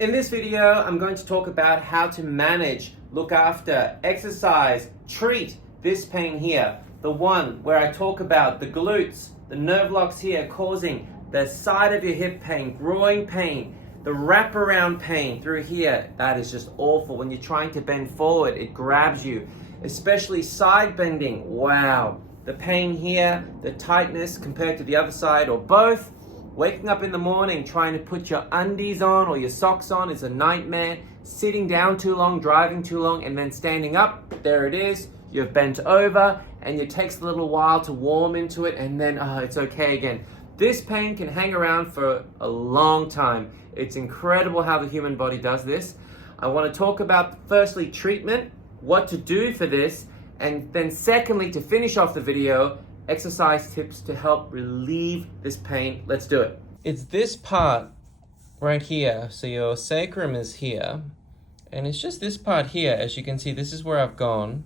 In this video, I'm going to talk about how to manage, look after, exercise, treat this pain here. The one where I talk about the glutes, the nerve blocks here causing the side of your hip pain, groin pain, the wraparound pain through here. That is just awful. When you're trying to bend forward, it grabs you, especially side bending. Wow. The pain here, the tightness compared to the other side or both. Waking up in the morning, trying to put your undies on or your socks on is a nightmare. Sitting down too long, driving too long, and then standing up, there it is. You've bent over, and it takes a little while to warm into it, and then it's okay again. This pain can hang around for a long time. It's incredible how the human body does this. I want to talk about, firstly, treatment, what to do for this, and then secondly, to finish off the video, exercise tips to help relieve this pain. Let's do it. It's this part right here. So your sacrum is here, and it's just this part here. As you can see, this is where I've gone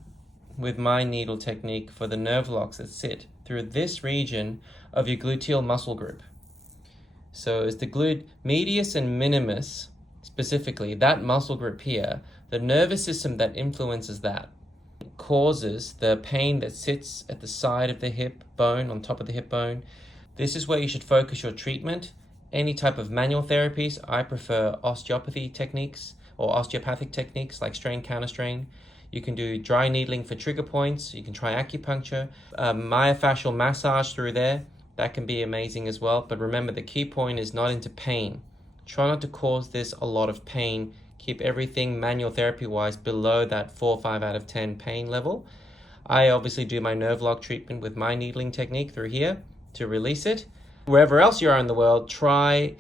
with my needle technique for the nerve locks that sit through this region of your gluteal muscle group. So it's the glute medius and minimus, specifically that muscle group here, the nervous system that influences that causes the pain that sits at the side of the hip bone, on top of the hip bone. This is where you should focus your treatment. Any type of manual therapies, I prefer osteopathy techniques or osteopathic techniques like strain, counter strain. You can do dry needling for trigger points. You can try acupuncture, myofascial massage through there. That can be amazing as well. But remember, the key point is not into pain. Try not to cause this a lot of pain. Keep everything manual therapy-wise below that 4 or 5 out of 10 pain level. I obviously do my nerve lock treatment with my needling technique through here to release it. Wherever else you are in the world, try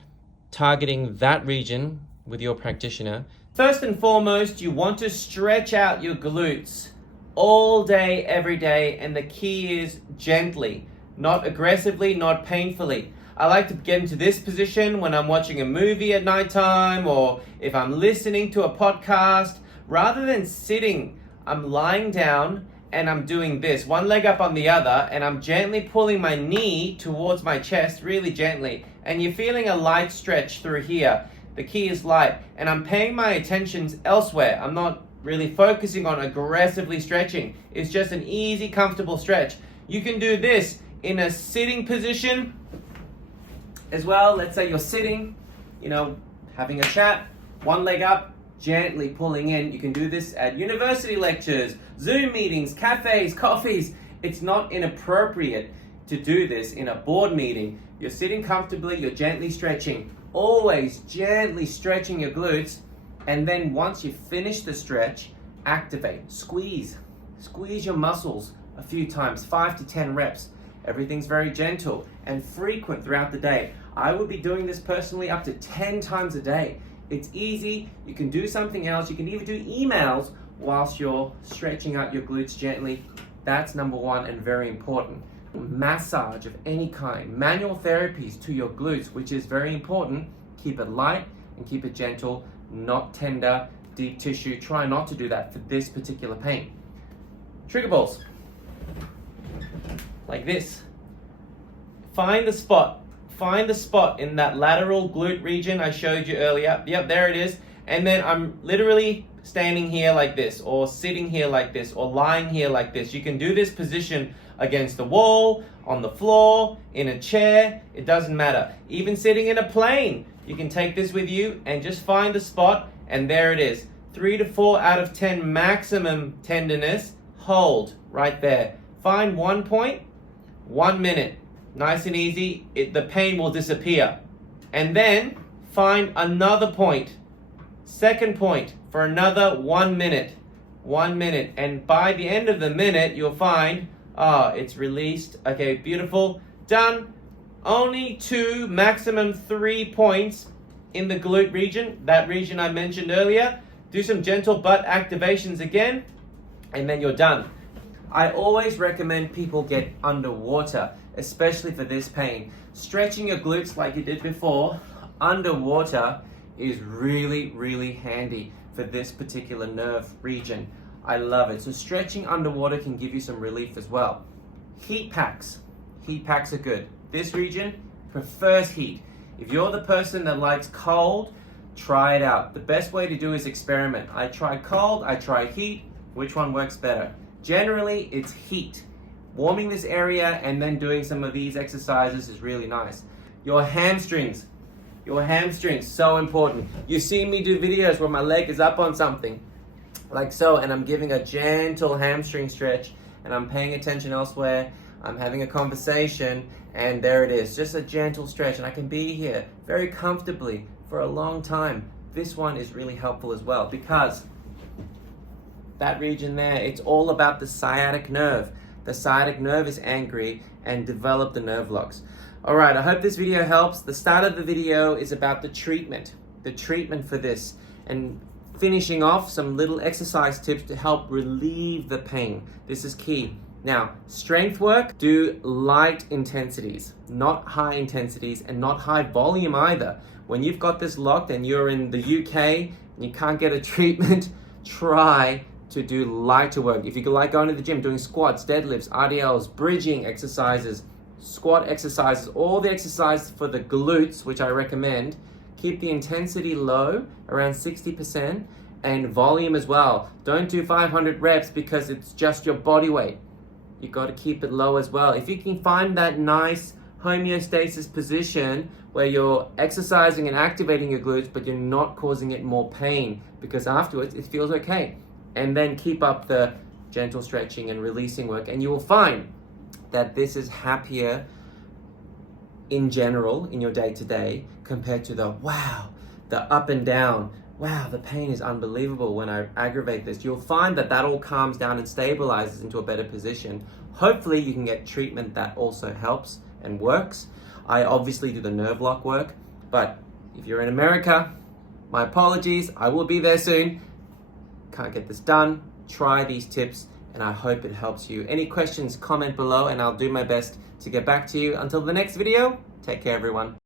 targeting that region with your practitioner. First and foremost, you want to stretch out your glutes all day, every day, and the key is gently, not aggressively, not painfully. I like to get into this position when I'm watching a movie at nighttime or if I'm listening to a podcast. Rather than sitting, I'm lying down and I'm doing this, one leg up on the other, and I'm gently pulling my knee towards my chest, really gently. And you're feeling a light stretch through here. The key is light. And I'm paying my attentions elsewhere. I'm not really focusing on aggressively stretching. It's just an easy, comfortable stretch. You can do this in a sitting position as well. Let's say you're sitting, having a chat, one leg up, gently pulling in. You can do this at university lectures, Zoom meetings, cafes, coffees. It's not inappropriate to do this in a board meeting. You're sitting comfortably, you're gently stretching, always gently stretching your glutes. And then once you finish the stretch, activate, squeeze your muscles a few times, 5 to 10 reps. Everything's very gentle and frequent throughout the day. I would be doing this personally up to 10 times a day. It's easy. You can do something else. You can even do emails whilst you're stretching out your glutes gently. That's number one and very important. Massage of any kind, manual therapies to your glutes, which is very important. Keep it light and keep it gentle, not tender, deep tissue. Try not to do that for this particular pain. Trigger balls. Like this. Find the spot in that lateral glute region I showed you earlier. Yep, there it is. And then I'm literally standing here like this, or sitting here like this, or lying here like this. You can do this position against the wall, on the floor, in a chair. It doesn't matter. Even sitting in a plane, you can take this with you and just find the spot, and there it is. 3 to 4 out of 10 maximum tenderness. Hold right there. Find one point, 1 minute. Nice and easy. The pain will disappear. And then find another point. Second point for another 1 minute. 1 minute. And by the end of the minute, you'll find, it's released. Okay, beautiful. Done. Only 2, maximum 3 points in the glute region. That region I mentioned earlier. Do some gentle butt activations again. And then you're done. I always recommend people get underwater, especially for this pain. Stretching your glutes like you did before, underwater, is really, really handy for this particular nerve region. I love it. So stretching underwater can give you some relief as well. Heat packs. Heat packs are good. This region prefers heat. If you're the person that likes cold, Try it out. The best way to do is experiment. I try cold, I try heat. Which one works better? Generally, it's heat. Warming this area and then doing some of these exercises is really nice. Your hamstrings, so important. You see me do videos where my leg is up on something, like so, and I'm giving a gentle hamstring stretch, and I'm paying attention elsewhere. I'm having a conversation, and there it is, just a gentle stretch, and I can be here very comfortably for a long time. This one is really helpful as well, because that region there, it's all about the sciatic nerve. The sciatic nerve is angry and develop the nerve blocks. All right, I hope this video helps. The start of the video is about the treatment for this, and finishing off some little exercise tips to help relieve the pain. This is key. Now, strength work, do light intensities, not high intensities, and not high volume either. When you've got this locked and you're in the UK and you can't get a treatment, try to do lighter work. If you like going to the gym, doing squats, deadlifts, RDLs, bridging exercises, squat exercises, all the exercises for the glutes, which I recommend, keep the intensity low, around 60%, and volume as well. Don't do 500 reps because it's just your body weight. You got to keep it low as well. If you can find that nice homeostasis position where you're exercising and activating your glutes, but you're not causing it more pain, because afterwards it feels okay. And then keep up the gentle stretching and releasing work, and you will find that this is happier in general in your day-to-day compared to the up and down. Wow, the pain is unbelievable when I aggravate this. You'll find that all calms down and stabilizes into a better position. Hopefully you can get treatment that also helps and works. I obviously do the nerve block work, but if you're in America, my apologies, I will be there soon. Can't get this done. Try these tips and I hope it helps you. Any questions, comment below and I'll do my best to get back to you. Until the next video, take care everyone.